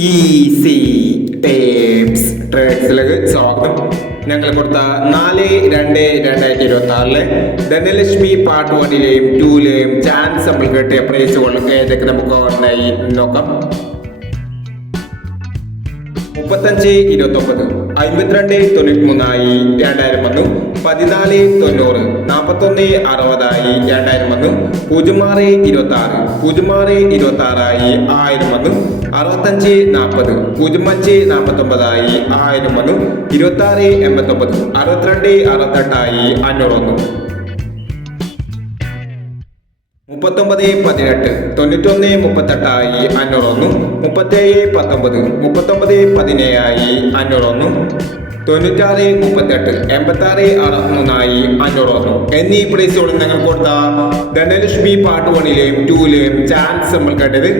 Easy tapes ട്രേഡ്സിലേക്ക് സ്വാഗതം. ഞങ്ങൾ കൊടുത്ത 4/2/2026 ധനലക്ഷ്മി പാർട്ട് 1ലെയും 2ലെയും ചാൻസ് നമ്മൾ കിട്ടിയ പ്രൈസുകളൊക്കെ ഏതൊക്കെ നമുക്ക് ഓർമ്മയായി നോക്കാം. 35-29 52-93 2000 വന്നു. 14-90 41-60 2000 വന്നു. 06-26 06-26 1000 വന്നു. 65-40 05-49 1000 വന്നു. 26-89 62-68 500 വന്നു. 39-18 91-38 500 വന്നു. 37-19 39-17 500 വന്നു. 96-38 86-63 500 വന്നു. എന്നീ പ്രൈസുകൾ നിങ്ങൾ കൊടുത്ത ധനലക്ഷ്മി പാർട്ട് 1ലെയും 2ലെയും ചാൻസ് നമ്മൾ കണ്ടത്.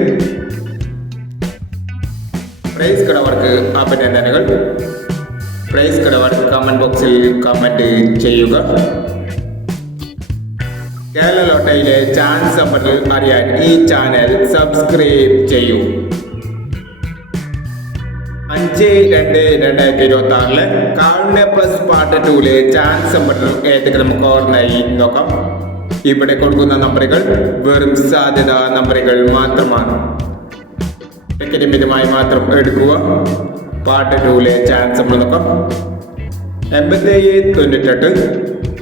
പ്രൈസ് കിടവർക്ക് അഭിനന്ദനങ്ങൾ. പ്രൈസ് കിടവർ കമന്റ് ബോക്സിൽ കമന്റ് ചെയ്യുക. കേരള ലോട്ടറിയിലെ ചാൻസ് നമ്പർ അറിയാൻ ഈ ചാനൽ സബ്സ്ക്രൈബ് ചെയ്യൂ. 5/2/2026 കാരുണ്യ പ്ലസ് പാർട്ട് 2ലെ ചാൻസ് നമ്പർ ഏതൊക്കെ നമുക്ക് ഓർമ്മയായി നോക്കാം. ഇവിടെ കൊടുക്കുന്ന നമ്പറുകൾ വെറും സാധ്യത നമ്പറുകൾ മാത്രമാണ്. ടിക്കറ്റ് മിതമായി മാത്രം എടുക്കുക. പാർട്ട് 2ലെ ചാൻസ് നമ്മൾ നോക്കാം. 87-98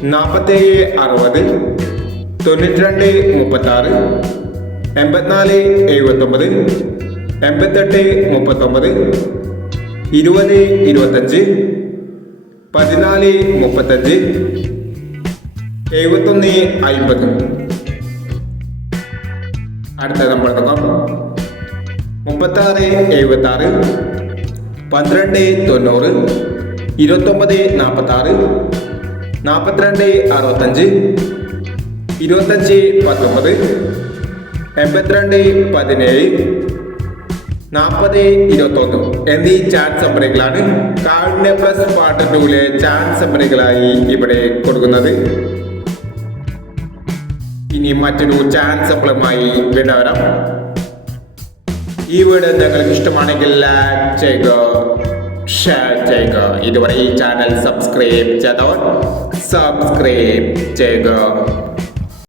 47-60 92-36 84-79 88-39 20-25 14-35 71-50. അടുത്ത നമ്മൾ നോക്കാം. 36-76 12-90 29-46 42-65 25-19 82-17 40-21 എന്നീ ചാൻസ് നമ്പറുകളാണ് കാരുണ്യ പ്ലസ് പാർട്ട് 2ലെ ചാൻസ് നമ്പറുകളായി ഇവിടെ കൊടുക്കുന്നത്. ഇനി മറ്റൊരു ചാൻസ് നമ്പറുമായി വീണ്ടും വരാം. ഈ വീഡിയോ നിങ്ങൾക്ക് ഇഷ്ടമാണെങ്കിൽ ലൈക്ക് ചെയ്യുക, ഷെയർ ചെയ്യുക. ഇതുവരെ ഈ ചാനൽ സബ്സ്ക്രൈബ് ചെയ്തവർ സബ്സ്ക്രൈബ് ചെയ്യുക.